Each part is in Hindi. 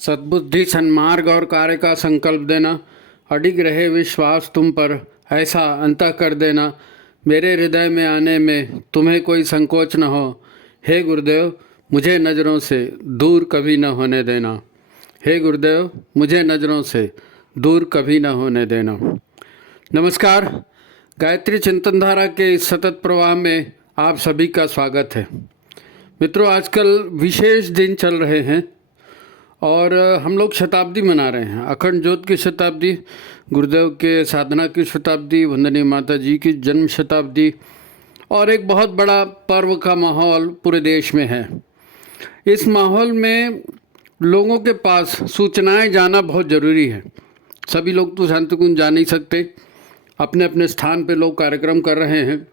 सद्बुद्धि सन्मार्ग और कार्य का संकल्प देना, अडिग रहे विश्वास तुम पर, ऐसा अंतः कर देना, मेरे हृदय में आने में तुम्हें कोई संकोच न हो। हे गुरुदेव, मुझे नज़रों से दूर कभी न होने देना। हे गुरुदेव, मुझे नज़रों से दूर कभी न होने देना। नमस्कार, गायत्री चिंतन धारा के इस सतत प्रवाह में आप सभी का स्वागत है। मित्रों, आजकल विशेष दिन चल रहे हैं और हम लोग शताब्दी मना रहे हैं। अखंड ज्योत की शताब्दी, गुरुदेव के साधना की शताब्दी, वंदनीय माता जी की जन्म शताब्दी और एक बहुत बड़ा पर्व का माहौल पूरे देश में है। इस माहौल में लोगों के पास सूचनाएं जाना बहुत ज़रूरी है। सभी लोग तो शांति कुंज जा नहीं सकते, अपने अपने स्थान पे लोग कार्यक्रम कर रहे हैं।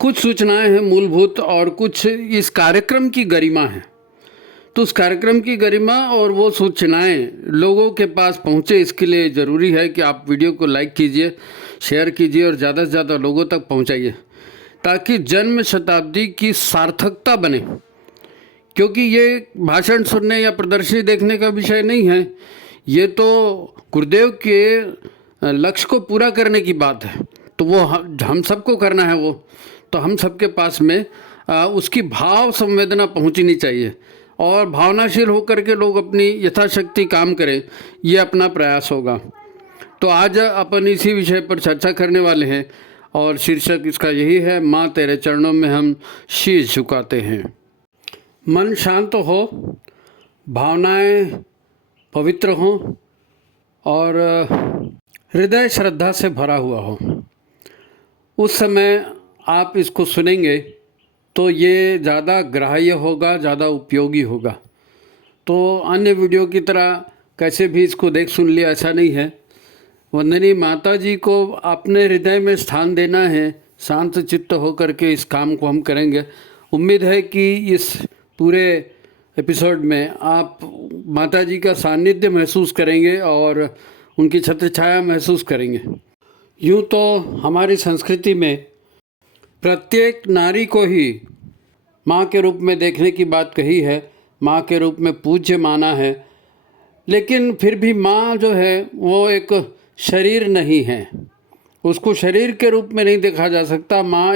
कुछ सूचनाएं हैं मूलभूत और कुछ इस कार्यक्रम की गरिमा है। तो उस कार्यक्रम की गरिमा और वो सूचनाएं लोगों के पास पहुंचे, इसके लिए ज़रूरी है कि आप वीडियो को लाइक कीजिए, शेयर कीजिए और ज़्यादा से ज़्यादा लोगों तक पहुंचाइए, ताकि जन्म शताब्दी की सार्थकता बने। क्योंकि ये भाषण सुनने या प्रदर्शनी देखने का विषय नहीं है, ये तो गुरुदेव के लक्ष्य को पूरा करने की बात है। तो वो हम सबको करना है। वो तो हम सबके पास में उसकी भाव संवेदना पहुंचनी चाहिए और भावनाशील होकर के लोग अपनी यथाशक्ति काम करें, ये अपना प्रयास होगा। तो आज अपन इसी विषय पर चर्चा करने वाले हैं और शीर्षक इसका यही है, माँ तेरे चरणों में हम शीश झुकाते हैं। मन शांत हो, भावनाएं पवित्र हों और हृदय श्रद्धा से भरा हुआ हो। उस समय आप इसको सुनेंगे तो ये ज़्यादा ग्राह्य होगा, ज़्यादा उपयोगी होगा। तो अन्य वीडियो की तरह कैसे भी इसको देख सुन लिया, ऐसा नहीं है। वंदनीय माता जी को अपने हृदय में स्थान देना है। शांत चित्त होकर के इस काम को हम करेंगे। उम्मीद है कि इस पूरे एपिसोड में आप माता जी का सानिध्य महसूस करेंगे और उनकी छत्र छाया महसूस करेंगे। यूँ तो हमारी संस्कृति में प्रत्येक नारी को ही माँ के रूप में देखने की बात कही है, माँ के रूप में पूज्य माना है। लेकिन फिर भी माँ जो है वो एक शरीर नहीं है, उसको शरीर के रूप में नहीं देखा जा सकता। माँ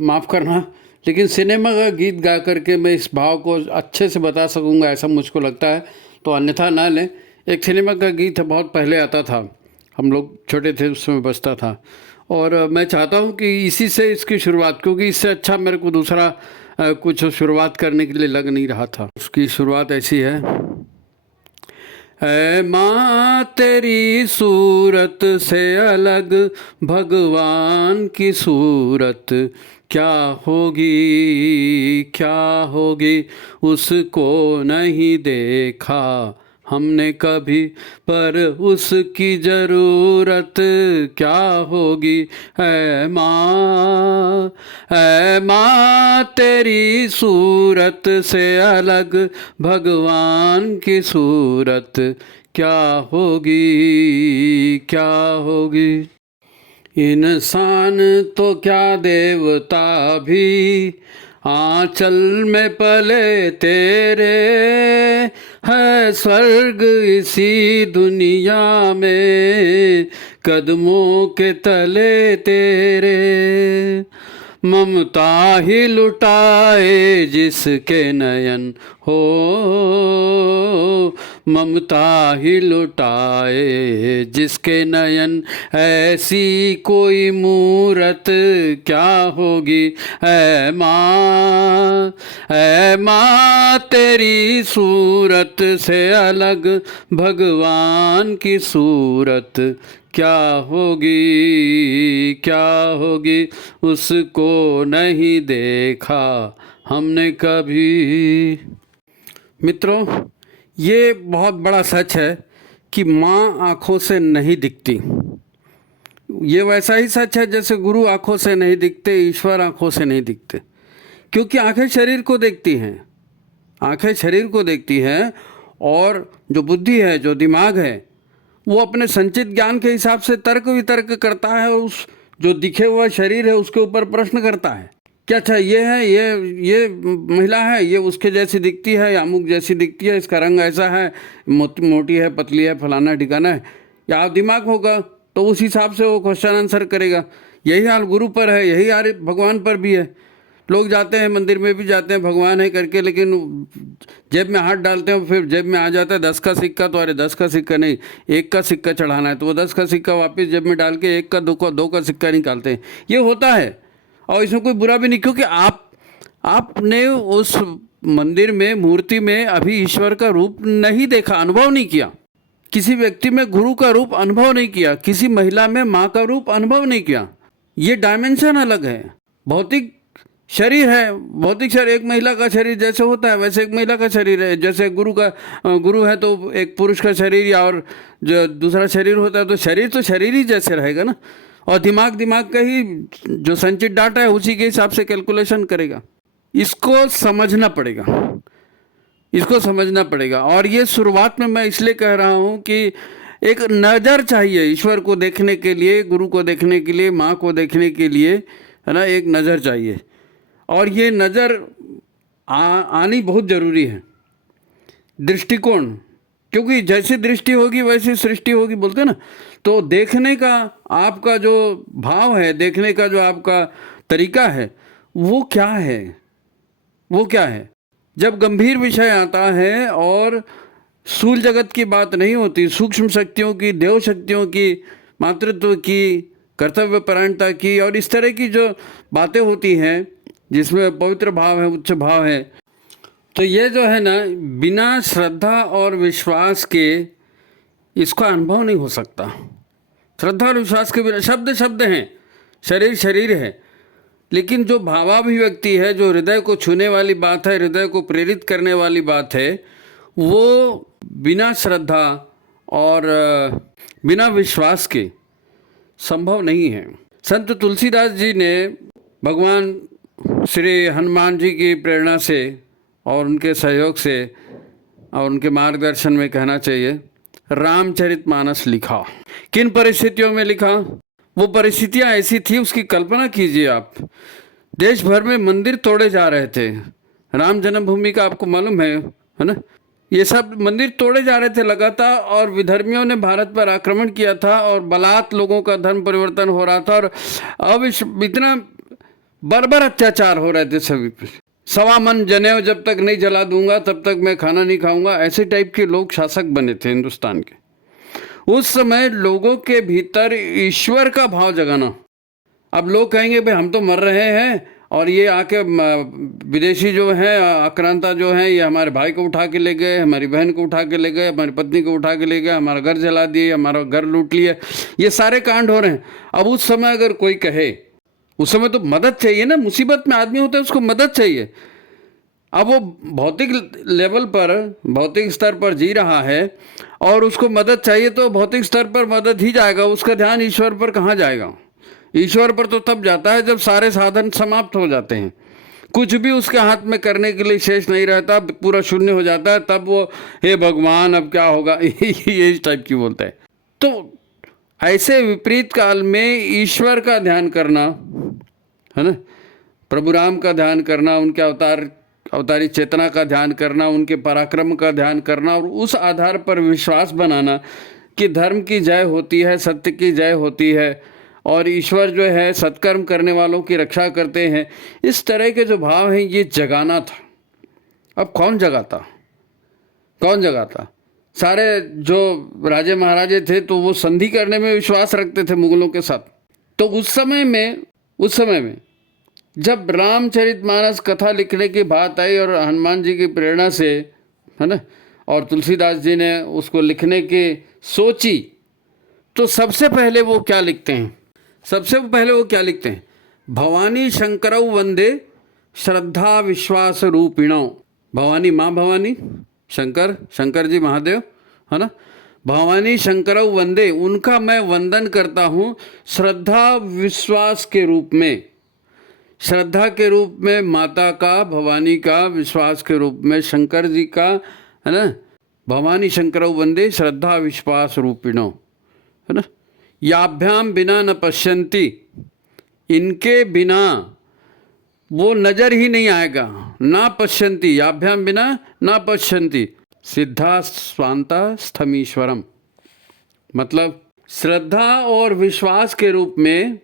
माफ़ करना, लेकिन सिनेमा का गीत गा करके मैं इस भाव को अच्छे से बता सकूंगा ऐसा मुझको लगता है, तो अन्यथा ना लें। एक सिनेमा का गीत है, बहुत पहले आता था, हम लोग छोटे थे उस समय बजता था, और मैं चाहता हूँ कि इसी से इसकी शुरुआत, क्योंकि इससे अच्छा मेरे को दूसरा कुछ शुरुआत करने के लिए लग नहीं रहा था। उसकी शुरुआत ऐसी है, ऐ माँ तेरी सूरत से अलग भगवान की सूरत क्या होगी, क्या होगी, उसको नहीं देखा हमने कभी, पर उसकी ज़रूरत क्या होगी। ऐ माँ तेरी सूरत से अलग भगवान की सूरत क्या होगी, क्या होगी। इंसान तो क्या देवता भी आंचल में पले तेरे, है स्वर्ग इसी दुनिया में कदमों के तले तेरे। ममता ही लुटाए जिसके नयन हो, ममता ही लुटाए जिसके नयन, ऐसी कोई मूरत क्या होगी। ऐ माँ तेरी सूरत से अलग भगवान की सूरत क्या होगी, क्या होगी, उसको नहीं देखा हमने कभी। मित्रों, ये बहुत बड़ा सच है कि माँ आँखों से नहीं दिखती। ये वैसा ही सच है जैसे गुरु आँखों से नहीं दिखते, ईश्वर आँखों से नहीं दिखते, क्योंकि आँखें शरीर को देखती हैं, आँखें शरीर को देखती हैं और जो बुद्धि है, जो दिमाग है, वो अपने संचित ज्ञान के हिसाब से तर्क वितर्क करता है और उस जो दिखे हुआ शरीर है उसके ऊपर प्रश्न करता है। क्या अच्छा ये है, ये महिला है, ये उसके जैसी दिखती है या अमुक जैसी दिखती है, इसका रंग ऐसा है, मोटी है, पतली है, फलाना ठिकाना है, या दिमाग होगा तो उस हिसाब से वो क्वेश्चन आंसर करेगा। यही हाल गुरु पर है, यही हाल भगवान पर भी है। लोग जाते हैं मंदिर में भी जाते हैं भगवान है करके, लेकिन जेब में हाथ डालते हैं, फिर जेब में आ जाता है 10 का सिक्का, तो अरे 10 का सिक्का नहीं, 1 का सिक्का चढ़ाना है, तो वो 10 का सिक्का वापस जेब में डाल के 1 का 2 का सिक्का निकालते हैं। ये होता है और इसमें कोई बुरा भी नहीं, क्योंकि आपने उस मंदिर में, मूर्ति में अभी ईश्वर का रूप नहीं देखा, अनुभव नहीं किया। किसी व्यक्ति में गुरु का रूप अनुभव नहीं किया, किसी महिला में माँ का रूप अनुभव नहीं किया। ये डायमेंशन अलग है। भौतिक शरीर है, भौतिक शरीर, एक महिला का शरीर जैसे होता है वैसे एक महिला का शरीर है। जैसे गुरु है तो एक पुरुष का शरीर या और जो दूसरा शरीर होता है, तो शरीर ही जैसे रहेगा ना। और दिमाग का ही जो संचित डाटा है उसी के हिसाब से कैलकुलेशन करेगा। इसको समझना पड़ेगा। और ये शुरुआत में मैं इसलिए कह रहा हूँ कि एक नज़र चाहिए ईश्वर को देखने के लिए, गुरु को देखने के लिए, माँ को देखने के लिए, है ना, एक नज़र चाहिए। और ये नज़र आनी बहुत ज़रूरी है, दृष्टिकोण, क्योंकि जैसी दृष्टि होगी वैसी सृष्टि होगी, बोलते हैं ना। तो देखने का आपका जो भाव है, देखने का जो आपका तरीका है, वो क्या है। जब गंभीर विषय आता है और स्थूल जगत की बात नहीं होती, सूक्ष्म शक्तियों की, देव शक्तियों की, मातृत्व की, कर्तव्यपरायणता की और इस तरह की जो बातें होती हैं जिसमें पवित्र भाव है, उच्च भाव है, तो ये जो है ना, बिना श्रद्धा और विश्वास के इसका अनुभव नहीं हो सकता। श्रद्धा और विश्वास के बिना शब्द हैं, शरीर है, लेकिन जो भावाभिव्यक्ति है, जो हृदय को छूने वाली बात है, हृदय को प्रेरित करने वाली बात है, वो बिना श्रद्धा और बिना विश्वास के संभव नहीं है। संत तुलसीदास जी ने भगवान श्री हनुमान जी की प्रेरणा से और उनके सहयोग से और उनके मार्गदर्शन में कहना चाहिए, रामचरितमानस लिखा। किन परिस्थितियों में लिखा? वो परिस्थितियाँ ऐसी थी, उसकी कल्पना कीजिए आप। देश भर में मंदिर तोड़े जा रहे थे। राम जन्मभूमि का आपको मालूम है ना? ये सब मंदिर तोड़े जा रहे थे लगातार, और विधर्मियों ने भारत पर आक्रमण किया था और बलात् लोगों का धर्म परिवर्तन हो रहा था, और अब इतना बर्बर अत्याचार हो रहे थे सभी पे। 1.25 मन जनेऊ जब तक नहीं जला दूंगा तब तक मैं खाना नहीं खाऊंगा, ऐसे टाइप के लोग शासक बने थे हिंदुस्तान के। उस समय लोगों के भीतर ईश्वर का भाव जगाना। अब लोग कहेंगे भाई हम तो मर रहे हैं और ये आके विदेशी जो हैं, आक्रांता जो हैं, ये हमारे भाई को उठा के ले गए, हमारी बहन को उठा के ले गए, हमारी पत्नी को उठा के ले गए, हमारा घर जला दिए, हमारा घर लूट लिया, ये सारे कांड हो रहे हैं। अब उस समय अगर कोई कहे, उस समय तो मदद चाहिए ना, मुसीबत में आदमी होता है उसको मदद चाहिए। अब वो भौतिक लेवल पर, भौतिक स्तर पर जी रहा है और उसको मदद चाहिए, तो भौतिक स्तर पर मदद ही जाएगा, उसका ध्यान ईश्वर पर कहाँ जाएगा? ईश्वर पर तो तब जाता है जब सारे साधन समाप्त हो जाते हैं, कुछ भी उसके हाथ में करने के लिए शेष नहीं रहता, पूरा शून्य हो जाता है, तब वो हे भगवान अब क्या होगा ये इस टाइप की बोलता है। तो ऐसे विपरीत काल में ईश्वर का ध्यान करना, है ना, प्रभु राम का ध्यान करना, उनके अवतारी चेतना का ध्यान करना, उनके पराक्रम का ध्यान करना, और उस आधार पर विश्वास बनाना कि धर्म की जय होती है, सत्य की जय होती है, और ईश्वर जो है सत्कर्म करने वालों की रक्षा करते हैं। इस तरह के जो भाव हैं ये जगाना था। अब कौन जगाता? सारे जो राजे महाराजे थे तो वो संधि करने में विश्वास रखते थे मुगलों के साथ। तो उस समय में जब रामचरितमानस कथा लिखने की बात आई और हनुमान जी की प्रेरणा से, है ना, और तुलसीदास जी ने उसको लिखने की सोची, तो सबसे पहले वो क्या लिखते हैं? भवानी शंकरौ वंदे श्रद्धा विश्वास रूपिणौ। भवानी माँ भवानी, शंकर जी महादेव, है ना, भवानी शंकरौ वंदे, उनका मैं वंदन करता हूँ श्रद्धा विश्वास के रूप में। श्रद्धा के रूप में माता का, भवानी का, विश्वास के रूप में शंकर जी का, है ना। भवानी शंकरौ वंदे श्रद्धा विश्वास रूपिणो, है ना। याभ्याम बिना न पश्यन्ति, इनके बिना वो नजर ही नहीं आएगा। ना पश्यन्ति, याभ्याम बिना ना पश्यन्ति, सिद्धा स्वांता स्थमीश्वरम। मतलब श्रद्धा और विश्वास के रूप में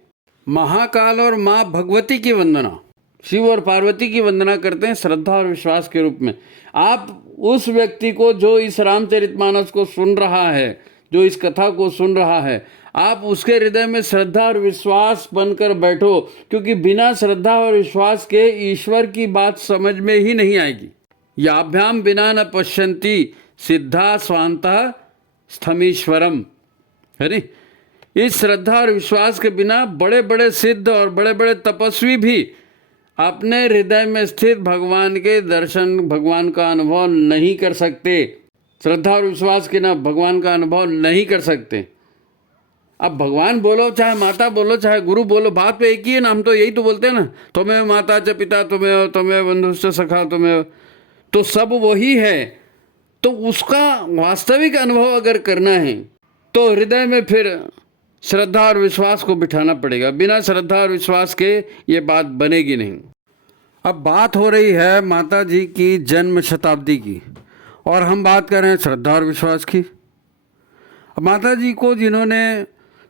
महाकाल और माँ भगवती की वंदना, शिव और पार्वती की वंदना करते हैं श्रद्धा और विश्वास के रूप में। आप उस व्यक्ति को जो इस रामचरितमानस को सुन रहा है, जो इस कथा को सुन रहा है, आप उसके हृदय में श्रद्धा और विश्वास बनकर बैठो, क्योंकि बिना श्रद्धा और विश्वास के ईश्वर की बात समझ में ही नहीं आएगी। याभ्याम बिना न पश्यन्ति, सिद्धा स्वांता स्थमीश्वरम, है नी। इस श्रद्धा और विश्वास के बिना बड़े बड़े सिद्ध और बड़े बड़े तपस्वी भी अपने हृदय में स्थित भगवान के दर्शन, भगवान का अनुभव नहीं कर सकते। श्रद्धा और विश्वास के ना भगवान का अनुभव नहीं कर सकते। अब भगवान बोलो, चाहे माता बोलो, चाहे गुरु बोलो, बात पे एक ही है ना। हम तो यही तो बोलते हैं ना, तुम्हें माता च पिता, तुम्हें बंधुश्च सखा, तुम्हें, तो सब वही है। तो उसका वास्तविक अनुभव अगर करना है तो हृदय में फिर श्रद्धा और विश्वास को बिठाना पड़ेगा। बिना श्रद्धा और विश्वास के ये बात बनेगी नहीं। अब बात हो रही है माता जी की जन्म शताब्दी की, और हम बात कर रहे हैं श्रद्धा और विश्वास की। अब माता जी को जिन्होंने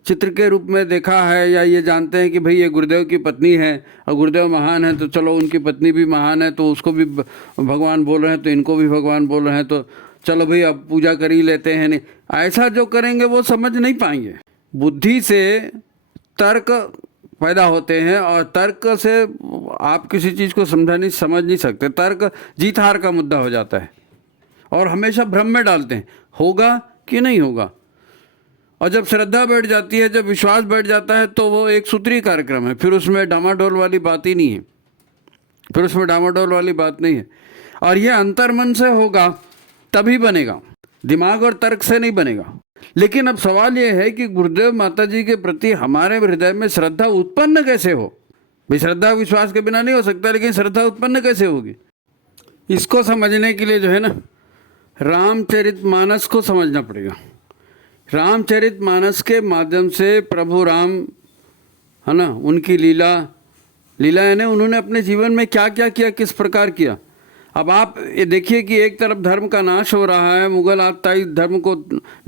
चित्र के रूप में देखा है, या ये जानते हैं कि भाई ये गुरुदेव की पत्नी है और गुरुदेव महान है, तो चलो उनकी पत्नी भी महान है, तो उसको भी भगवान बोल रहे हैं, तो इनको भी भगवान बोल रहे हैं, तो चलो भाई अब पूजा कर ही लेते हैं। नहीं, ऐसा जो करेंगे वो समझ नहीं पाएंगे। बुद्धि से तर्क पैदा होते हैं, और तर्क से आप किसी चीज़ को समझ नहीं सकते। तर्क जीत हार का मुद्दा हो जाता है, और हमेशा भ्रम में डालते हैं, होगा कि नहीं होगा। और जब श्रद्धा बैठ जाती है, जब विश्वास बैठ जाता है, तो वो एक सूत्री कार्यक्रम है। फिर उसमें डामाडोल वाली बात ही नहीं है, फिर उसमें डामाडोल वाली बात नहीं है। और ये अंतर्मन से होगा तभी बनेगा, दिमाग और तर्क से नहीं बनेगा। लेकिन अब सवाल ये है कि गुरुदेव माता जी के प्रति हमारे हृदय में श्रद्धा उत्पन्न कैसे हो। भाई श्रद्धा विश्वास के बिना नहीं हो सकता, लेकिन श्रद्धा उत्पन्न कैसे होगी, इसको समझने के लिए जो है ना, रामचरितमानस को समझना पड़ेगा। रामचरितमानस के माध्यम से प्रभु राम, है ना, उनकी लीला यानी उन्होंने अपने जीवन में क्या क्या किया, किस प्रकार किया। अब आप ये देखिए कि एक तरफ धर्म का नाश हो रहा है, मुगल आतताई धर्म को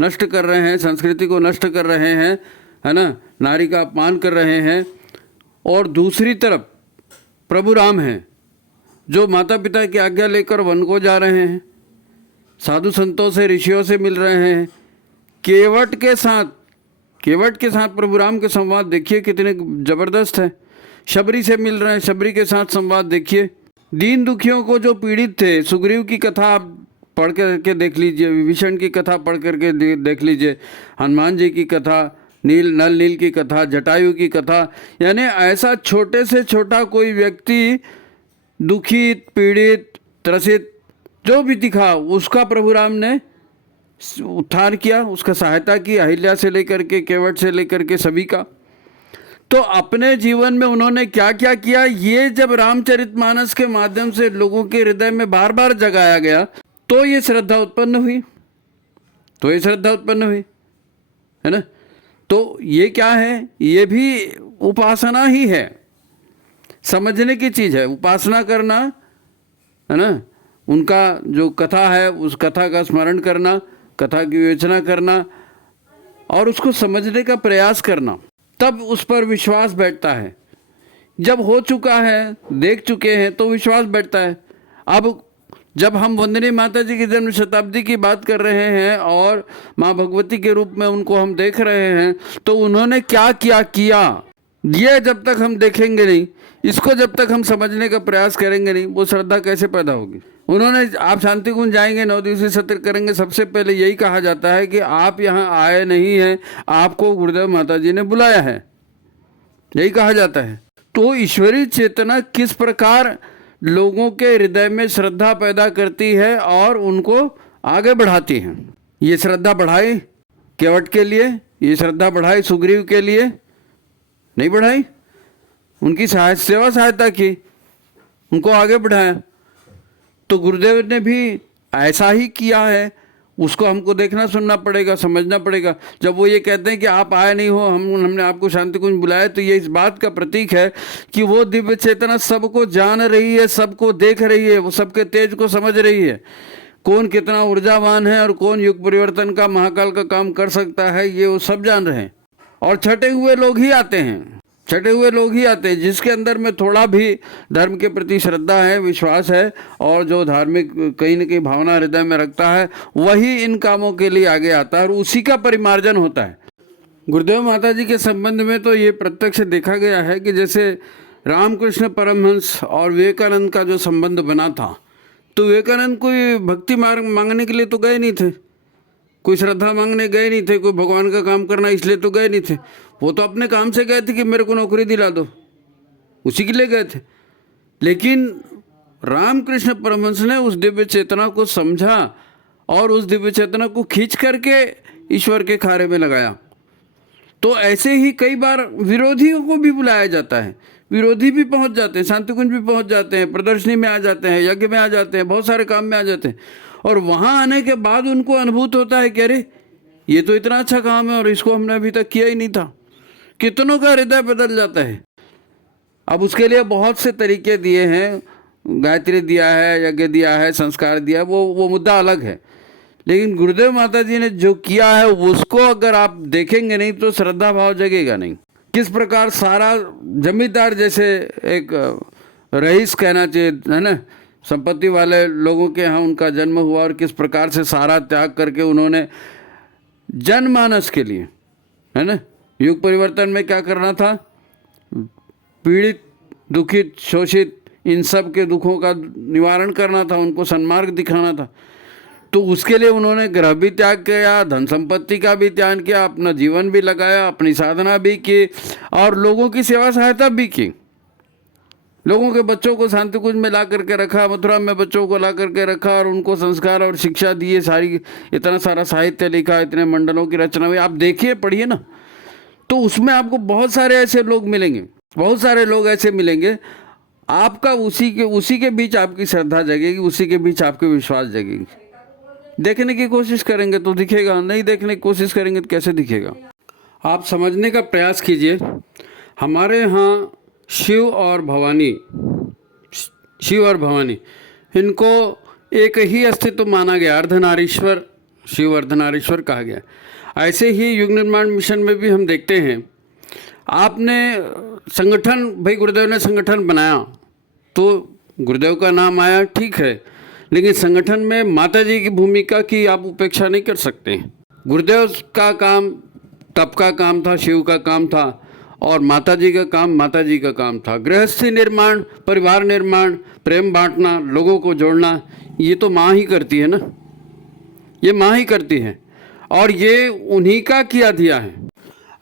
नष्ट कर रहे हैं, संस्कृति को नष्ट कर रहे हैं, है ना, नारी का अपमान कर रहे हैं, और दूसरी तरफ प्रभु राम हैं जो माता पिता की आज्ञा लेकर वन को जा रहे हैं, साधु संतों से, ऋषियों से मिल रहे हैं, केवट के साथ प्रभु राम के संवाद देखिए कितने ज़बरदस्त है। शबरी से मिल रहे हैं, शबरी के साथ संवाद देखिए। दीन दुखियों को जो पीड़ित थे, सुग्रीव की कथा आप पढ़ करके देख लीजिए, विभीषण की कथा पढ़ करके देख लीजिए, हनुमान जी की कथा, नल नील की कथा, जटायु की कथा। यानी ऐसा छोटे से छोटा कोई व्यक्ति दुखित, पीड़ित, त्रसित जो भी दिखा, उसका प्रभु राम ने उद्धार किया, उसका सहायता की, अहिल्या से लेकर के, केवट से लेकर के सभी का। तो अपने जीवन में उन्होंने क्या क्या किया, ये जब रामचरितमानस के माध्यम से लोगों के हृदय में बार बार जगाया गया, तो ये श्रद्धा उत्पन्न हुई, है ना। तो ये क्या है, ये भी उपासना ही है, समझने की चीज़ है। उपासना करना, है ना, उनका जो कथा है उस कथा का स्मरण करना, कथा की विवेचना करना, और उसको समझने का प्रयास करना, तब उस पर विश्वास बैठता है। जब हो चुका है, देख चुके हैं, तो विश्वास बैठता है। अब जब हम वंदनी माता जी की जन्म शताब्दी की बात कर रहे हैं और माँ भगवती के रूप में उनको हम देख रहे हैं, तो उन्होंने क्या क्या किया, ये जब तक हम देखेंगे नहीं, इसको जब तक हम समझने का प्रयास करेंगे नहीं, वो श्रद्धा कैसे पैदा होगी। उन्होंने, आप शांति कुंज जाएंगे, 9 दिवसीय सत्र करेंगे, सबसे पहले यही कहा जाता है कि आप यहाँ आए नहीं हैं, आपको गुरुदेव माता जी ने बुलाया है, यही कहा जाता है। तो ईश्वरीय चेतना किस प्रकार लोगों के हृदय में श्रद्धा पैदा करती है और उनको आगे बढ़ाती है। ये श्रद्धा बढ़ाई केवट के लिए, ये श्रद्धा बढ़ाई सुग्रीव के लिए, नहीं बढ़ाई, उनकी सहायता की, उनको आगे बढ़ाया। तो गुरुदेव ने भी ऐसा ही किया है, उसको हमको देखना सुनना पड़ेगा, समझना पड़ेगा। जब वो ये कहते हैं कि आप आए नहीं हो, हमने आपको शांति कुंज बुलाया, तो ये इस बात का प्रतीक है कि वो दिव्य चेतना सबको जान रही है, सबको देख रही है, वो सबके तेज को समझ रही है, कौन कितना ऊर्जावान है और कौन युग परिवर्तन का महाकाल का काम कर सकता है, ये वो सब जान रहे हैं। और छटे हुए लोग ही आते हैं, छटे हुए लोग ही आते हैं जिसके अंदर में थोड़ा भी धर्म के प्रति श्रद्धा है, विश्वास है, और जो धार्मिक कहीं न कहीं भावना हृदय में रखता है, वही इन कामों के लिए आगे आता है और उसी का परिमार्जन होता है। गुरुदेव माता जी के संबंध में तो ये प्रत्यक्ष देखा गया है कि जैसे रामकृष्ण परमहंस और विवेकानंद का जो संबंध बना था, तो विवेकानंद कोई भक्ति मार्ग मांगने के लिए तो गए नहीं थे, कोई श्रद्धा मांगने गए नहीं थे, कोई भगवान का काम करना इसलिए तो गए नहीं थे। वो तो अपने काम से गए थे कि मेरे को नौकरी दिला दो, उसी के लिए गए थे। लेकिन रामकृष्ण परमहंस ने उस दिव्य चेतना को समझा और उस दिव्य चेतना को खींच करके ईश्वर के खारे में लगाया। तो ऐसे ही कई बार विरोधियों को भी बुलाया जाता है, विरोधी भी पहुंच जाते हैं, शांति कुंज भी पहुंच जाते हैं, प्रदर्शनी में आ जाते हैं, यज्ञ में आ जाते हैं, बहुत सारे काम में आ जाते हैं। और वहाँ आने के बाद उनको अनुभूत होता है कि अरे ये तो इतना अच्छा काम है और इसको हमने अभी तक किया ही नहीं था। कितनों का हृदय बदल जाता है। अब उसके लिए बहुत से तरीके दिए हैं, गायत्री दिया है, यज्ञ दिया है, संस्कार दिया है, वो मुद्दा अलग है। लेकिन गुरुदेव माता जी ने जो किया है उसको अगर आप देखेंगे नहीं तो श्रद्धा भाव जगेगा नहीं। किस प्रकार सारा जमींदार जैसे एक रईस कहना चाहिए, है ना, संपत्ति वाले लोगों के यहाँ उनका जन्म हुआ और किस प्रकार से सारा त्याग करके उन्होंने जनमानस के लिए, है ना, युग परिवर्तन में क्या करना था, पीड़ित, दुखित, शोषित, इन सब के दुखों का निवारण करना था, उनको सन्मार्ग दिखाना था। तो उसके लिए उन्होंने ग्रह भी त्याग किया, धन संपत्ति का भी त्याग किया, अपना जीवन भी लगाया, अपनी साधना भी की और लोगों की सेवा सहायता भी की। लोगों के बच्चों को शांति कुंज में ला करके रखा, मथुरा में बच्चों को ला करके रखा और उनको संस्कार और शिक्षा दिए, सारी इतना सारा साहित्य लिखा, इतने मंडलों की रचना हुई। आप देखिए, पढ़िए ना, तो उसमें आपको बहुत सारे ऐसे लोग मिलेंगे, बहुत सारे लोग ऐसे मिलेंगे। आपका उसी के बीच आपकी श्रद्धा जगेगी, उसी के बीच आपकी विश्वास जगेगी। देखने की कोशिश करेंगे तो दिखेगा, नहीं देखने की कोशिश करेंगे तो कैसे दिखेगा। आप समझने का प्रयास कीजिए। हमारे यहाँ शिव और भवानी इनको एक ही अस्तित्व माना गया, अर्धनारीश्वर, शिव अर्धनारीश्वर कहा गया। ऐसे ही युग निर्माण मिशन में भी हम देखते हैं, आपने संगठन, भाई गुरुदेव ने संगठन बनाया तो गुरुदेव का नाम आया, ठीक है, लेकिन संगठन में माता जी की भूमिका की आप उपेक्षा नहीं कर सकते। गुरुदेव का काम तप का काम था, शिव का काम था, और माता जी का काम माता जी का काम था। गृहस्थी निर्माण, परिवार निर्माण, प्रेम बांटना, लोगों को जोड़ना, ये तो माँ ही करती है ना, ये माँ ही करती है और ये उन्हीं का किया दिया है।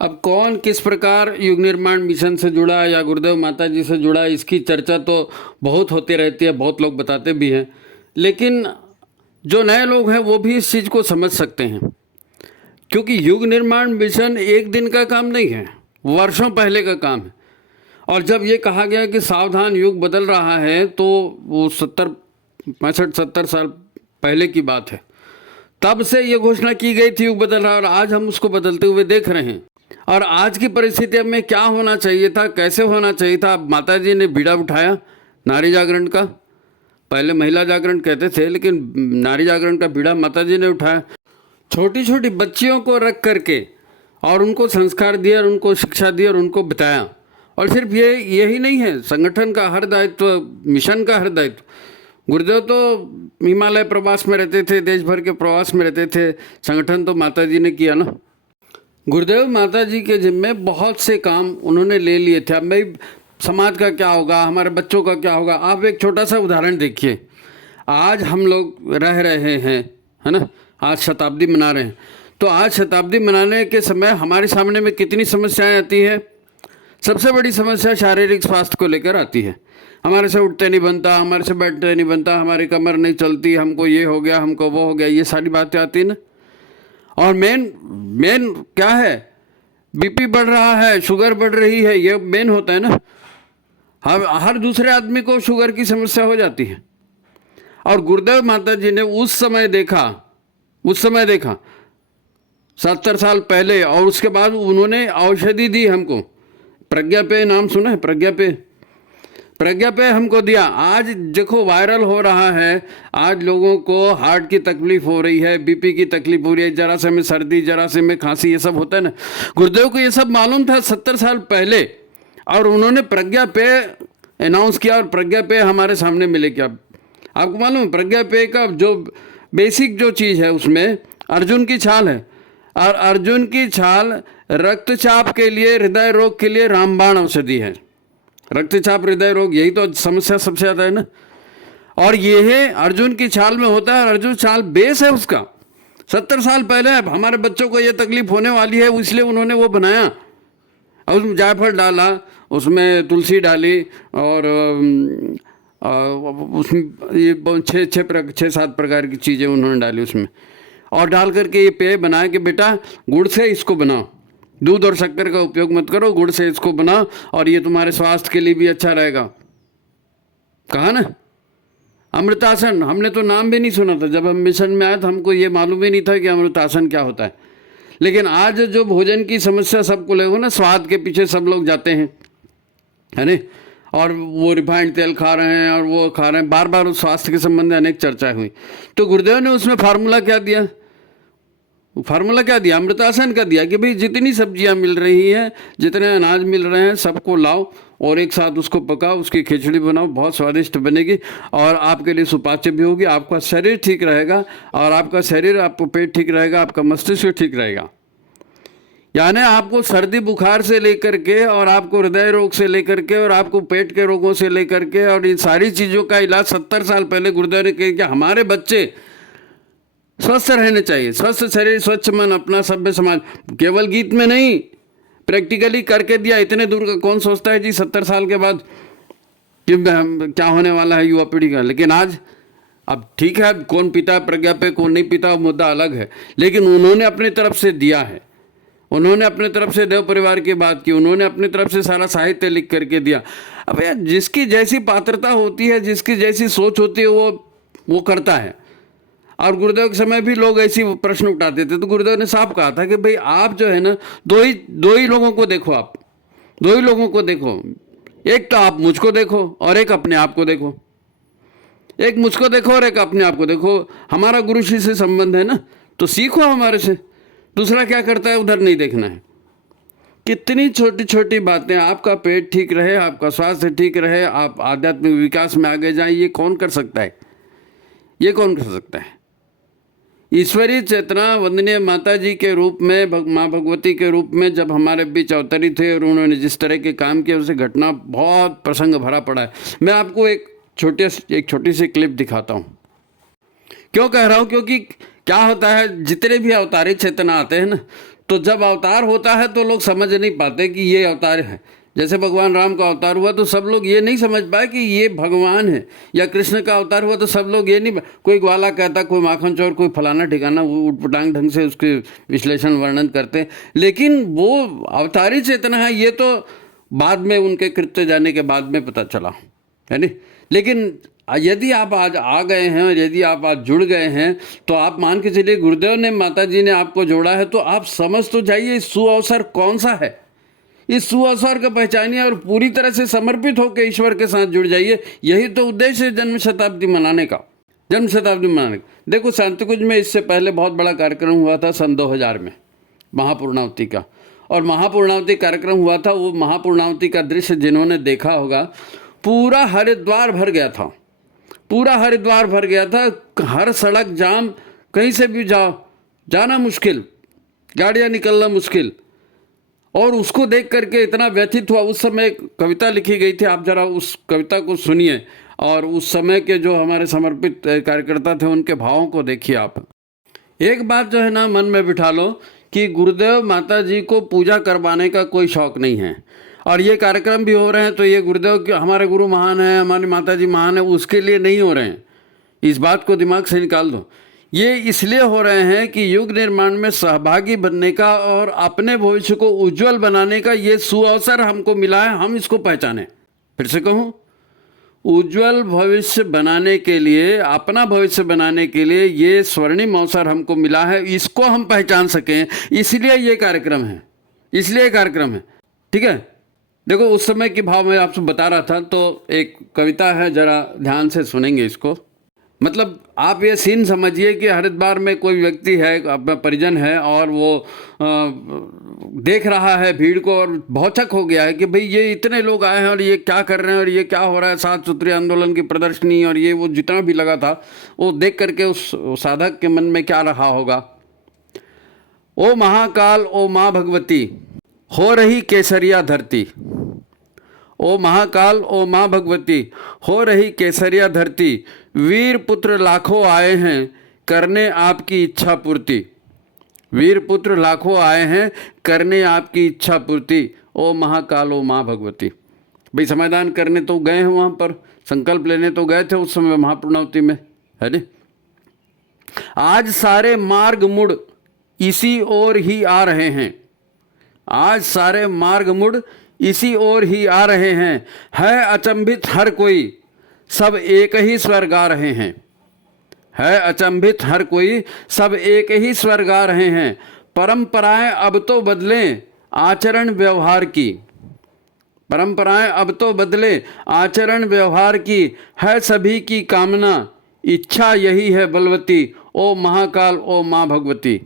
अब कौन किस प्रकार युग निर्माण मिशन से जुड़ा या गुरुदेव माता जी से जुड़ा, इसकी चर्चा तो बहुत होती रहती है, बहुत लोग बताते भी हैं, लेकिन जो नए लोग हैं वो भी इस चीज़ को समझ सकते हैं, क्योंकि युग निर्माण मिशन एक दिन का काम नहीं है, वर्षों पहले का काम है। और जब ये कहा गया कि सावधान युग बदल रहा है, तो वो 65-70 साल पहले की बात है, तब से ये घोषणा की गई थी युग बदल रहा है, और आज हम उसको बदलते हुए देख रहे हैं। और आज की परिस्थिति में क्या होना चाहिए था, कैसे होना चाहिए था। माता जी ने बीड़ा उठाया नारी जागरण का, पहले महिला जागरण कहते थे, लेकिन नारी जागरण का बीड़ा माता जी ने उठाया। छोटी छोटी बच्चियों को रख करके और उनको संस्कार दिए और उनको शिक्षा दी और उनको बताया। और सिर्फ यही नहीं है, संगठन का हर दायित्व, मिशन का हर दायित्व। गुरुदेव तो हिमालय प्रवास में रहते थे, देश भर के प्रवास में रहते थे, संगठन तो माता जी ने किया ना। गुरुदेव माता जी के जिम्मे बहुत से काम उन्होंने ले लिए थे। अब भाई समाज का क्या होगा, हमारे बच्चों का क्या होगा। आप एक छोटा सा उदाहरण देखिए, आज हम लोग रह रहे हैं, है ना, आज शताब्दी मना रहे हैं, तो आज शताब्दी मनाने के समय हमारे सामने में कितनी समस्याएं आती है। सबसे बड़ी समस्या शारीरिक स्वास्थ्य को लेकर आती है। हमारे से उठते नहीं बनता, हमारे से बैठते नहीं बनता, हमारी कमर नहीं चलती, हमको ये हो गया, हमको वो हो गया, ये सारी बातें आती है ना। और मेन क्या है, बीपी बढ़ रहा है, शुगर बढ़ रही है, ये मेन होता है ना। हर दूसरे आदमी को शुगर की समस्या हो जाती है। और गुरुदेव माता जी ने उस समय देखा, उस समय देखा 70 साल पहले, और उसके बाद उन्होंने औषधि दी हमको। प्रज्ञा पे नाम सुना है? प्रज्ञा पे, प्रज्ञा पे हमको दिया। आज देखो वायरल हो रहा है, आज लोगों को हार्ट की तकलीफ हो रही है, बीपी की तकलीफ हो रही है, जरा से में सर्दी, जरा से में खांसी, ये सब होता है ना। गुरुदेव को ये सब मालूम था 70 साल पहले, और उन्होंने प्रज्ञा पे अनाउंस किया, और प्रज्ञा पे हमारे सामने मिले। क्या आपको मालूम है? प्रज्ञा पे का जो बेसिक जो चीज़ है उसमें अर्जुन की छाल है, और अर्जुन की छाल रक्तचाप के लिए, हृदय रोग के लिए रामबाण औषधि है। रक्तचाप, हृदय रोग, यही तो समस्या सबसे ज़्यादा है ना। और ये है अर्जुन की छाल में होता है, अर्जुन छाल बेस है उसका। 70 साल पहले हमारे बच्चों को ये तकलीफ होने वाली है, इसलिए उन्होंने वो बनाया, और उसमें जायफल डाला, उसमें तुलसी डाली, और उसमें ये 6-7 प्रकार की चीज़ें उन्होंने डाली उसमें, और डाल करके ये पेय बनाया कि बेटा गुड़ से इसको बनाओ, दूध और शक्कर का उपयोग मत करो, गुड़ से इसको बनाओ, और ये तुम्हारे स्वास्थ्य के लिए भी अच्छा रहेगा। कहा ना अमृतासन, हमने तो नाम भी नहीं सुना था। जब हम मिशन में आए तो हमको ये मालूम ही नहीं था कि अमृतासन क्या होता है। लेकिन आज जो भोजन की समस्या सबको लेगो ना, स्वाद के पीछे सब लोग जाते हैं, है ना, और वो रिफाइंड तेल खा रहे हैं, और वो खा रहे हैं, बार बार उस स्वास्थ्य के संबंध में अनेक चर्चाएं हुई। तो गुरुदेव ने उसमें फार्मूला क्या दिया? फार्मूला क्या दिया? अमृतासन का दिया कि भाई जितनी सब्जियां मिल रही हैं, जितने अनाज मिल रहे हैं, सबको लाओ और एक साथ उसको पकाओ, उसकी खिचड़ी बनाओ, बहुत स्वादिष्ट बनेगी, और आपके लिए सुपाच्य भी होगी, आपका शरीर ठीक रहेगा, और आपका शरीर, आपको पेट ठीक रहेगा, आपका मस्तिष्क ठीक रहेगा। यानी आपको सर्दी बुखार से लेकर के, और आपको हृदय रोग से लेकर के, और आपको पेट के रोगों से लेकर के, और इन सारी चीज़ों का इलाज 70 साल पहले गुरुदेव ने कहा कि हमारे बच्चे स्वस्थ रहने चाहिए। स्वस्थ शरीर, स्वच्छ मन, अपना सभ्य समाज। केवल गीत में नहीं, प्रैक्टिकली करके दिया। इतने दूर का कौन सोचता है जी 70 साल के बाद कि क्या होने वाला है युवा पीढ़ी का। लेकिन आज, अब ठीक है, कौन पीता प्रज्ञा पे, कौन नहीं पीता, मुद्दा अलग है, लेकिन उन्होंने अपनी तरफ से दिया है। उन्होंने अपने तरफ से देव परिवार की बात की, उन्होंने अपनी तरफ से सारा साहित्य लिख करके दिया। अब यार, जिसकी जैसी पात्रता होती है, जिसकी जैसी सोच होती है, वो करता है। और गुरुदेव के समय भी लोग ऐसी प्रश्न उठाते थे, तो गुरुदेव ने साफ कहा था कि भाई आप जो है ना, दो ही लोगों को देखो, आप दो ही लोगों को देखो। एक तो आप मुझको देखो, और एक अपने आप को देखो। एक मुझको देखो और एक अपने आप को देखो। हमारा गुरु शिष्य से संबंध है ना, तो सीखो हमारे से। दूसरा क्या करता है उधर नहीं देखना है। कितनी छोटी छोटी बातें, आपका पेट ठीक रहे, आपका स्वास्थ्य ठीक रहे, आप आध्यात्मिक विकास में आगे जाए, ये कौन कर सकता है? ये कौन कर सकता है? ईश्वरीय चेतना वंदनीय माता जी के रूप में, माँ भगवती के रूप में जब हमारे बीच अवतरित थे, और उन्होंने जिस तरह के काम किए, उसे घटना बहुत प्रसंग भरा पड़ा है। मैं आपको एक छोटी सी क्लिप दिखाता हूँ। क्यों कह रहा हूँ? क्योंकि क्या होता है, जितने भी अवतारी चेतना आते हैं ना, तो जब अवतार होता है तो लोग समझ नहीं पाते कि ये अवतार है। जैसे भगवान राम का अवतार हुआ तो सब लोग ये नहीं समझ पाए कि ये भगवान है, या कृष्ण का अवतार हुआ तो सब लोग ये नहीं, कोई ग्वाला कहता, कोई माखन चोर, कोई फलाना ठिकाना, वो उटपटांग ढंग से उसके विश्लेषण वर्णन करते हैं। लेकिन वो अवतारी चेतना है, ये तो बाद में उनके कृत्य जाने के बाद में पता चला, है नहीं। लेकिन यदि आप आज आ गए हैं, और यदि आप आज जुड़ गए हैं, तो आप मान के चलिए गुरुदेव ने, माता जी ने आपको जोड़ा है, तो आप समझ तो जाइए इस सुअवसर कौन सा है। इस सुअवसर का पहचानिए और पूरी तरह से समर्पित होकर ईश्वर के साथ जुड़ जाइए। यही तो उद्देश्य है जन्म शताब्दी मनाने का, जन्म शताब्दी मनाने का। देखो, शांतिकुंज में इससे पहले बहुत बड़ा कार्यक्रम हुआ था सन 2000 में, महापूर्णावती का। और महापूर्णावती कार्यक्रम हुआ था, वो महापूर्णावती का दृश्य जिन्होंने देखा होगा, पूरा हरिद्वार भर गया था, पूरा हरिद्वार भर गया था। हर सड़क जाम, कहीं से भी जाओ, जाना मुश्किल, गाड़ियाँ निकलना मुश्किल। और उसको देख करके इतना व्यथित हुआ। उस समय एक कविता लिखी गई थी, आप जरा उस कविता को सुनिए, और उस समय के जो हमारे समर्पित कार्यकर्ता थे उनके भावों को देखिए आप। एक बात जो है ना मन में बिठा लो कि गुरुदेव माता जी को पूजा करवाने का कोई शौक़ नहीं है, और ये कार्यक्रम भी हो रहे हैं तो ये गुरुदेव के, हमारे गुरु महान हैं, हमारी माता जी महान है, उसके लिए नहीं हो रहे हैं। इस बात को दिमाग से निकाल दो। ये इसलिए हो रहे हैं कि युग निर्माण में सहभागी बनने का और अपने भविष्य को उज्जवल बनाने का ये सुअवसर हमको मिला है, हम इसको पहचानें। फिर से कहूँ, उज्जवल भविष्य बनाने के लिए, अपना भविष्य बनाने के लिए ये स्वर्णिम अवसर हमको मिला है, इसको हम पहचान सकें, इसलिए ये कार्यक्रम है, इसलिए कार्यक्रम है। ठीक है, देखो उस समय की भाव मैं आपसे बता रहा था, तो एक कविता है, जरा ध्यान से सुनेंगे इसको। मतलब आप ये सीन समझिए कि हरिद्वार में कोई व्यक्ति है, अपना परिजन है, और वो देख रहा है भीड़ को और भौचक हो गया है कि भाई ये इतने लोग आए हैं और ये क्या कर रहे हैं और ये क्या हो रहा है, 7 सूत्रीय आंदोलन की प्रदर्शनी और ये वो जितना भी लगा था, वो देख करके उस साधक के मन में क्या रहा होगा। ओ महाकाल ओ माँ भगवती, हो रही केसरिया धरती। ओ महाकाल ओ माँ भगवती, हो रही केसरिया धरती। वीर पुत्र लाखों आए हैं करने आपकी इच्छा पूर्ति। वीर पुत्र लाखों आए हैं करने आपकी इच्छा पूर्ति। ओ महाकाल ओ माँ भगवती। भाई समाधान करने तो गए हैं, वहाँ पर संकल्प लेने तो गए थे उस समय महापूर्णावती में, है नी। आज सारे मार्ग मुड़ इसी ओर ही आ रहे हैं। आज सारे मार्ग मुड़ इसी ओर ही आ रहे हैं। है अचंभित हर कोई, सब एक ही स्वर गा रहे हैं। है अचंभित हर कोई, सब एक ही स्वर गा रहे हैं। परंपराएं अब तो बदलें आचरण व्यवहार की। परंपराएं अब तो बदले आचरण व्यवहार की। है सभी की कामना, इच्छा यही है बलवती। ओ महाकाल ओ माँ भगवती।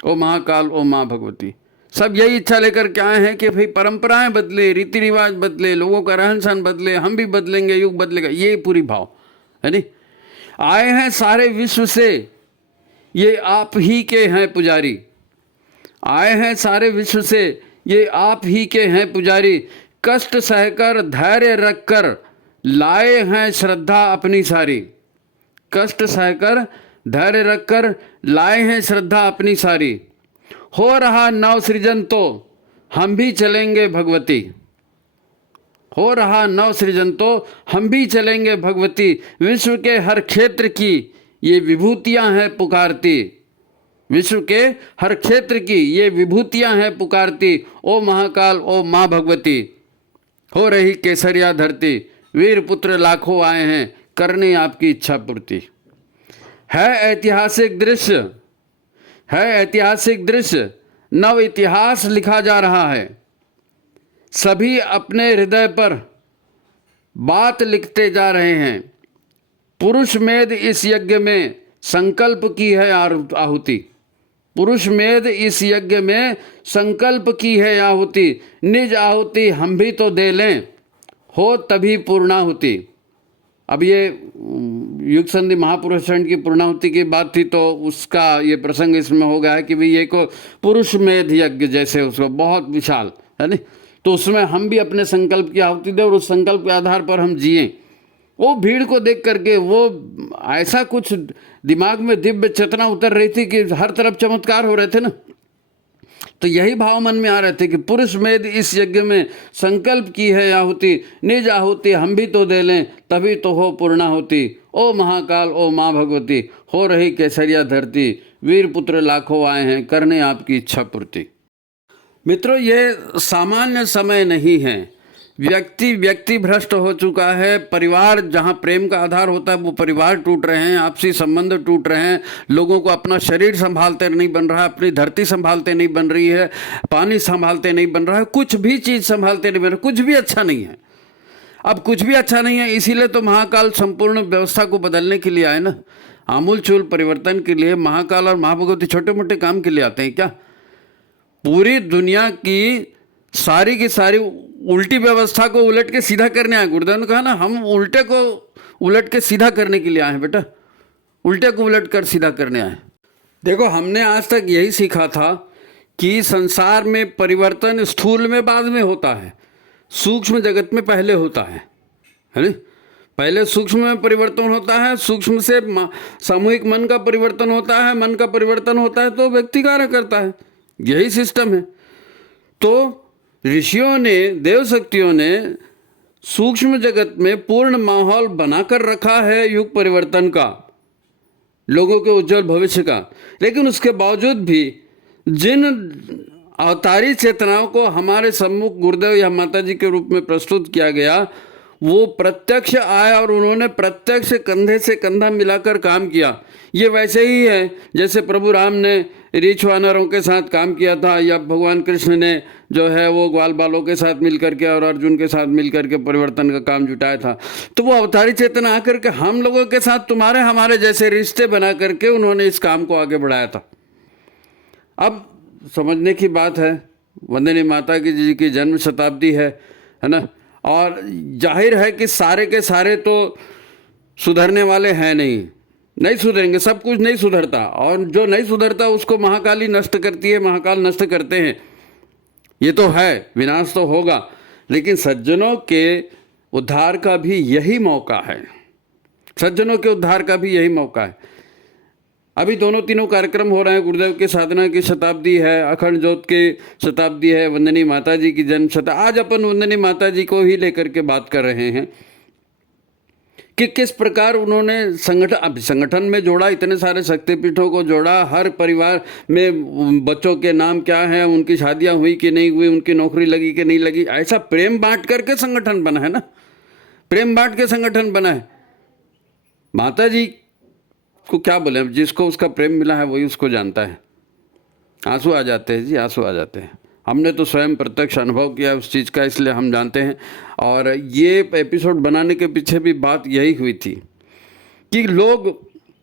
ओ महाकाल ओ माँ भगवती। सब यही इच्छा लेकर के आए हैं कि भाई परंपराएं बदले, रीति रिवाज बदले, लोगों का रहन सहन बदले, हम भी बदलेंगे, युग बदलेगा, ये पूरी भाव है नी। आए हैं सारे विश्व से, ये आप ही के हैं पुजारी। आए हैं सारे विश्व से, ये आप ही के हैं पुजारी। कष्ट सहकर धैर्य रखकर लाए हैं श्रद्धा अपनी सारी। कष्ट सहकर धैर्य रखकर लाए हैं श्रद्धा अपनी सारी। हो रहा नव सृजन तो हम भी चलेंगे भगवती। हो रहा नव सृजन तो हम भी चलेंगे भगवती। विश्व के हर क्षेत्र की ये विभूतियां हैं पुकारती। विश्व के हर क्षेत्र की ये विभूतियां हैं पुकारती। ओ महाकाल ओ माँ भगवती, हो रही केसरिया धरती। वीर पुत्र लाखों आए हैं करने आपकी इच्छा पूर्ति। है ऐतिहासिक दृश्य, है ऐतिहासिक दृश्य, नव इतिहास लिखा जा रहा है। सभी अपने हृदय पर बात लिखते जा रहे हैं। पुरुष मेद इस यज्ञ में संकल्प की है आहुति। पुरुष मेद इस यज्ञ में संकल्प की है आहुति। निज आहुति हम भी तो दे लें, हो तभी पूर्णाहुति। अब ये युग संधि महापुरुषण की पूर्णाहुति की बात थी, तो उसका ये प्रसंग इसमें हो गया है कि भाई ये को पुरुष मेध यज्ञ जैसे उसको बहुत विशाल है नहीं, तो उसमें हम भी अपने संकल्प की आहुति दें और उस संकल्प के आधार पर हम जिएं। वो भीड़ को देख करके वो ऐसा कुछ दिमाग में दिव्य चेतना उतर रही थी कि हर तरफ चमत्कार हो रहे थे ना। तो यही भाव मन में आ रहे थे कि पुरुष मेद इस यज्ञ में संकल्प की है आहुति। निज आहुति हम भी तो दे लें, तभी तो हो पूर्णाहुति। ओ महाकाल ओ माँ भगवती, हो रही केसरिया धरती। वीर पुत्र लाखों आए हैं करने आपकी इच्छा पूर्ति। मित्रों, ये सामान्य समय नहीं है। व्यक्ति भ्रष्ट हो चुका है। परिवार जहाँ प्रेम का आधार होता है वो परिवार टूट रहे हैं, आपसी संबंध टूट रहे हैं। लोगों को अपना शरीर संभालते नहीं बन रहा है, अपनी धरती संभालते नहीं बन रही है, पानी संभालते नहीं बन रहा है, कुछ भी चीज़ संभालते नहीं बन रहा, कुछ भी अच्छा नहीं है। अब कुछ भी अच्छा नहीं है, इसीलिए तो महाकाल संपूर्ण व्यवस्था को बदलने के लिए आए ना, आमूलचूल परिवर्तन के लिए। महाकाल और महाभगवती छोटे मोटे काम के लिए आते हैं क्या? पूरी दुनिया की सारी उल्टी व्यवस्था को उलट के सीधा करने आए। गुरुदेव ने कहा ना, हम उल्टे को उलट के सीधा करने के लिए आए हैं बेटा, उल्टे को उलट कर सीधा करने आए। देखो, हमने आज तक यही सीखा था कि संसार में परिवर्तन स्थूल में बाद में होता है, सूक्ष्म जगत में पहले होता है ना। पहले सूक्ष्म में परिवर्तन होता है, सूक्ष्म से सामूहिक मन का परिवर्तन होता है, मन का परिवर्तन होता है तो व्यक्ति कार्य करता है। यही सिस्टम है। तो ऋषियों ने, देव शक्तियों ने सूक्ष्म जगत में पूर्ण माहौल बनाकर रखा है युग परिवर्तन का, लोगों के उज्जवल भविष्य का। लेकिन उसके बावजूद भी जिन अवतारी चेतनाओं को हमारे सम्मुख गुरुदेव या माता जी के रूप में प्रस्तुत किया गया, वो प्रत्यक्ष आए और उन्होंने प्रत्यक्ष कंधे से कंधा मिलाकर काम किया। ये वैसे ही है जैसे प्रभु राम ने रीछ वानरों के साथ काम किया था, या भगवान कृष्ण ने जो है वो ग्वाल बालों के साथ मिल करके और अर्जुन के साथ मिल करके परिवर्तन का काम जुटाया था। तो वो अवतारी चेतना आकर के हम लोगों के साथ तुम्हारे हमारे जैसे रिश्ते बना करके उन्होंने इस काम को आगे बढ़ाया था। अब समझने की बात है, वंदनी माता की जी की जन्म शताब्दी है ना, और जाहिर है कि सारे के सारे तो सुधरने वाले हैं नहीं सुधरेंगे, सब कुछ नहीं सुधरता, और जो नहीं सुधरता उसको महाकाली नष्ट करती है, महाकाल नष्ट करते हैं। ये तो है, विनाश तो होगा, लेकिन सज्जनों के उद्धार का भी यही मौका है, सज्जनों के उद्धार का भी यही मौका है। अभी दोनों तीनों कार्यक्रम हो रहे हैं, गुरुदेव की साधना की शताब्दी है, अखंड ज्योत की शताब्दी है, वंदनी माता जी की जन्म शताब्दी। आज अपन वंदनी माता जी को ही लेकर के बात कर रहे हैं कि किस प्रकार उन्होंने संगठन में जोड़ा, इतने सारे शक्तिपीठों को जोड़ा, हर परिवार में बच्चों के नाम क्या हैं, उनकी शादियां हुई कि नहीं हुई, उनकी नौकरी लगी कि नहीं लगी, ऐसा प्रेम बांट करके संगठन बना है ना, प्रेम बांट के संगठन बना है। माता जी को क्या बोले, अब जिसको उसका प्रेम मिला है वही उसको जानता है। आंसू आ जाते हैं जी, आंसू आ जाते हैं। हमने तो स्वयं प्रत्यक्ष अनुभव किया उस चीज़ का, इसलिए हम जानते हैं। और ये एपिसोड बनाने के पीछे भी बात यही हुई थी कि लोग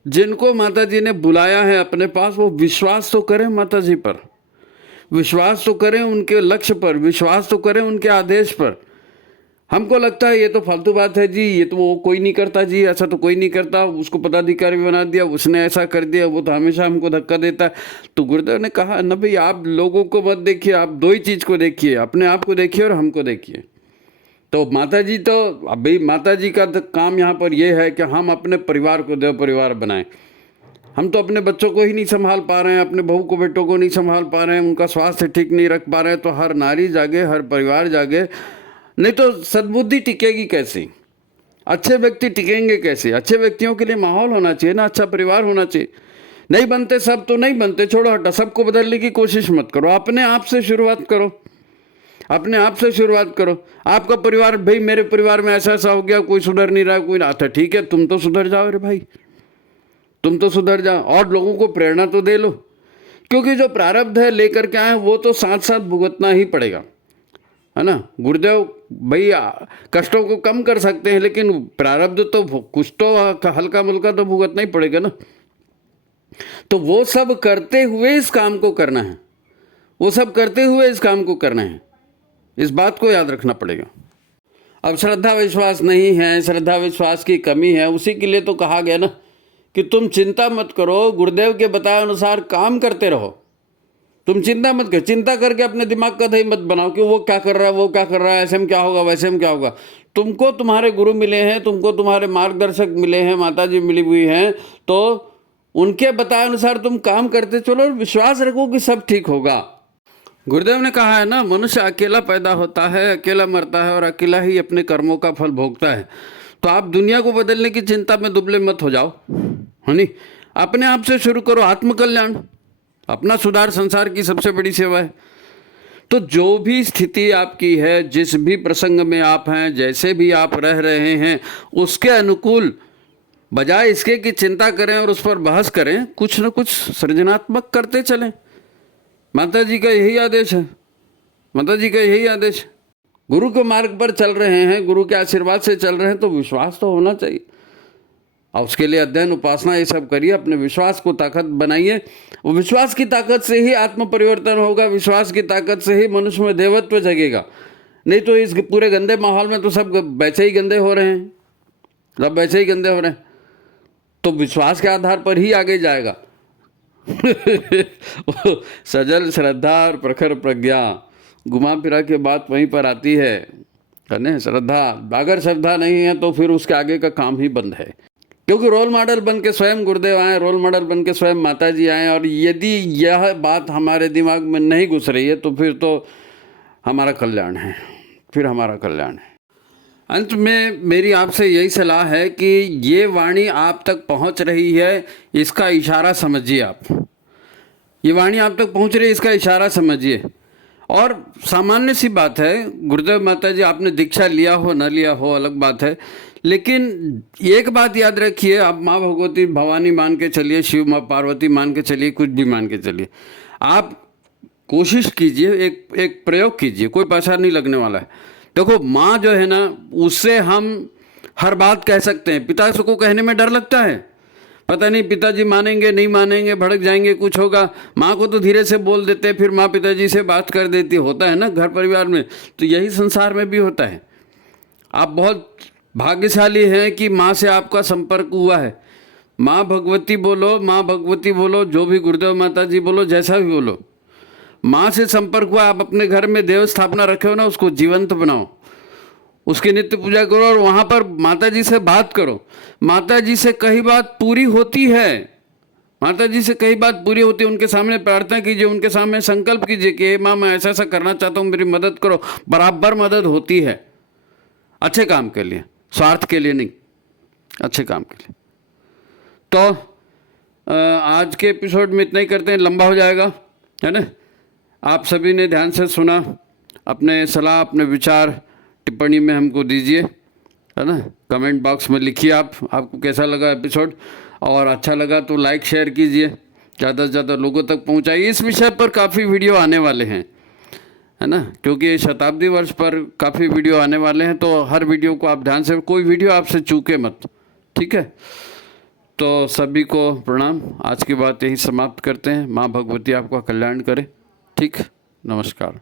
जिनको माता जी ने बुलाया है अपने पास, वो विश्वास तो करें माता जी पर, विश्वास तो करें उनके लक्ष्य पर, विश्वास तो करें उनके आदेश पर। हमको लगता है ये तो फालतू बात है जी, ये तो वो कोई नहीं करता जी, ऐसा तो कोई नहीं करता, उसको पदाधिकारी बना दिया, उसने ऐसा कर दिया, वो तो हमेशा हमको धक्का देता है। तो गुरुदेव ने कहा ना भाई, आप लोगों को मत देखिए, आप दो ही चीज़ को देखिए, अपने आप को देखिए और हमको देखिए। तो माता जी तो अभी माता जी का काम यहाँ पर ये है कि हम अपने परिवार को देव परिवार बनाएं। हम तो अपने बच्चों को ही नहीं संभाल पा रहे हैं, अपने बहू को बेटों को नहीं संभाल पा रहे हैं, उनका स्वास्थ्य ठीक नहीं रख पा रहे हैं। तो हर नारी जागे, हर परिवार जागे, नहीं तो सद्बुद्धि टिकेगी कैसे, अच्छे व्यक्ति टिकेंगे कैसे? अच्छे व्यक्तियों के लिए माहौल होना चाहिए ना, अच्छा परिवार होना चाहिए। नहीं बनते सब तो नहीं बनते, छोड़ो हटा, सबको बदलने की कोशिश मत करो, अपने आप से शुरुआत करो, अपने आप से शुरुआत करो। आपका परिवार, भाई मेरे परिवार में ऐसा ऐसा हो गया, कोई सुधर नहीं रहा, कोई आता, ठीक है तुम तो सुधर जाओ रे भाई, तुम तो सुधर जाओ, और लोगों को प्रेरणा तो दे लो, क्योंकि जो प्रारब्ध है लेकर के आए वो तो साथ साथ भुगतना ही पड़ेगा, है ना। गुरुदेव भाई कष्टों को कम कर सकते हैं, लेकिन प्रारब्ध तो कुछ तो हल्का मुल्का तो भुगतना ही पड़ेगा ना। तो वो सब करते हुए इस काम को करना है, वो सब करते हुए इस काम को करना है, इस बात को याद रखना पड़ेगा। अब श्रद्धा विश्वास नहीं है, श्रद्धा विश्वास की कमी है, उसी के लिए तो कहा गया ना कि तुम चिंता मत करो, गुरुदेव के बताए अनुसार काम करते रहो। तुम चिंता मत करो, चिंता करके अपने दिमाग का दही मत बनाओ कि वो क्या कर रहा है, वो क्या कर रहा है, ऐसे में क्या होगा, वैसे में क्या होगा। तुमको तुम्हारे गुरु मिले हैं, तुमको तुम्हारे मार्गदर्शक मिले हैं, माता जी मिली हुई हैं, तो उनके बताए अनुसार तुम काम करते चलो और विश्वास रखो कि सब ठीक होगा। गुरुदेव ने कहा है ना, मनुष्य अकेला पैदा होता है, अकेला मरता है और अकेला ही अपने कर्मों का फल भोगता है। तो आप दुनिया को बदलने की चिंता में दुबले मत हो जाओ, है नी। अपने आप से शुरू करो, आत्मकल्याण, अपना सुधार संसार की सबसे बड़ी सेवा है। तो जो भी स्थिति आपकी है, जिस भी प्रसंग में आप हैं, जैसे भी आप रह रहे हैं, उसके अनुकूल बजाय इसके कि चिंता करें और उस पर बहस करें, कुछ न कुछ सृजनात्मक करते चलें। माता जी का यही आदेश है, माता जी का यही आदेश। गुरु के मार्ग पर चल रहे हैं, गुरु के आशीर्वाद से चल रहे हैं, तो विश्वास तो होना चाहिए। और उसके लिए अध्ययन, उपासना, ये सब करिए, अपने विश्वास को ताकत बनाइए। वो विश्वास की ताकत से ही आत्म परिवर्तन होगा, विश्वास की ताकत से ही मनुष्य में देवत्व जगेगा। नहीं तो इस पूरे गंदे माहौल में तो सब वैसे ही गंदे हो रहे हैं, सब वैसे ही गंदे हो रहे हैं। तो विश्वास के आधार पर ही आगे जाएगा। सजल श्रद्धा और प्रखर प्रज्ञा, घुमा फिरा के बात वहीं पर आती है ना। श्रद्धा, अगर श्रद्धा नहीं है तो फिर उसके आगे का काम ही बंद है। क्योंकि रोल मॉडल बन के स्वयं गुरुदेव आए, रोल मॉडल बन के स्वयं माता जी आए, और यदि यह बात हमारे दिमाग में नहीं घुस रही है तो फिर तो हमारा कल्याण है, फिर हमारा कल्याण है। अंत में मेरी आपसे यही सलाह है कि ये वाणी आप तक पहुंच रही है, इसका इशारा समझिए। आप, ये वाणी आप तक पहुंच रही है, इसका इशारा समझिए, और सामान्य सी बात है, गुरुदेव माता जी आपने दीक्षा लिया हो न लिया हो अलग बात है, लेकिन एक बात याद रखिए, आप माँ भगवती भवानी मान के चलिए, शिव माँ पार्वती मान के चलिए, कुछ भी मान के चलिए, आप कोशिश कीजिए, एक प्रयोग कीजिए, कोई पैसा नहीं लगने वाला है। देखो माँ जो है ना, उससे हम हर बात कह सकते हैं, पिता को कहने में डर लगता है, पता नहीं पिताजी मानेंगे नहीं मानेंगे, भड़क जाएंगे, कुछ होगा। माँ को तो धीरे से बोल देते हैं, फिर माँ पिताजी से बात कर देती, होता है ना घर परिवार में। तो यही संसार में भी होता है। आप बहुत भाग्यशाली हैं कि माँ से आपका संपर्क हुआ है। माँ भगवती बोलो, माँ भगवती बोलो, जो भी गुरुदेव माता जी बोलो, जैसा भी बोलो, माँ से संपर्क हुआ। आप अपने घर में देव स्थापना रखे हो ना, उसको जीवंत बनाओ, उसकी नित्य पूजा करो और वहाँ पर माता जी से बात करो। माता जी से कई बात पूरी होती है, माता जी से कई बात पूरी होती है। उनके सामने प्रार्थना कीजिए, उनके सामने संकल्प कीजिए कि माँ मैं ऐसा ऐसा करना चाहता हूँ, मेरी मदद करो। बराबर मदद होती है, अच्छे काम के लिए, स्वार्थ के लिए नहीं, अच्छे काम के लिए। तो आज के एपिसोड में इतना ही करते हैं, लंबा हो जाएगा, है ना। आप सभी ने ध्यान से सुना, अपने सलाह अपने विचार टिप्पणी में हमको दीजिए, है ना। कमेंट बॉक्स में लिखिए आपको कैसा लगा एपिसोड, और अच्छा लगा तो लाइक शेयर कीजिए, ज़्यादा से ज़्यादा लोगों तक पहुंचाइए। इस विषय पर काफ़ी वीडियो आने वाले हैं, है ना, क्योंकि शताब्दी वर्ष पर काफ़ी वीडियो आने वाले हैं। तो हर वीडियो को आप ध्यान से, कोई वीडियो आपसे चूके मत, ठीक है। तो सभी को प्रणाम, आज की बात यही समाप्त करते हैं। माँ भगवती आपका कल्याण करे, ठीक, नमस्कार।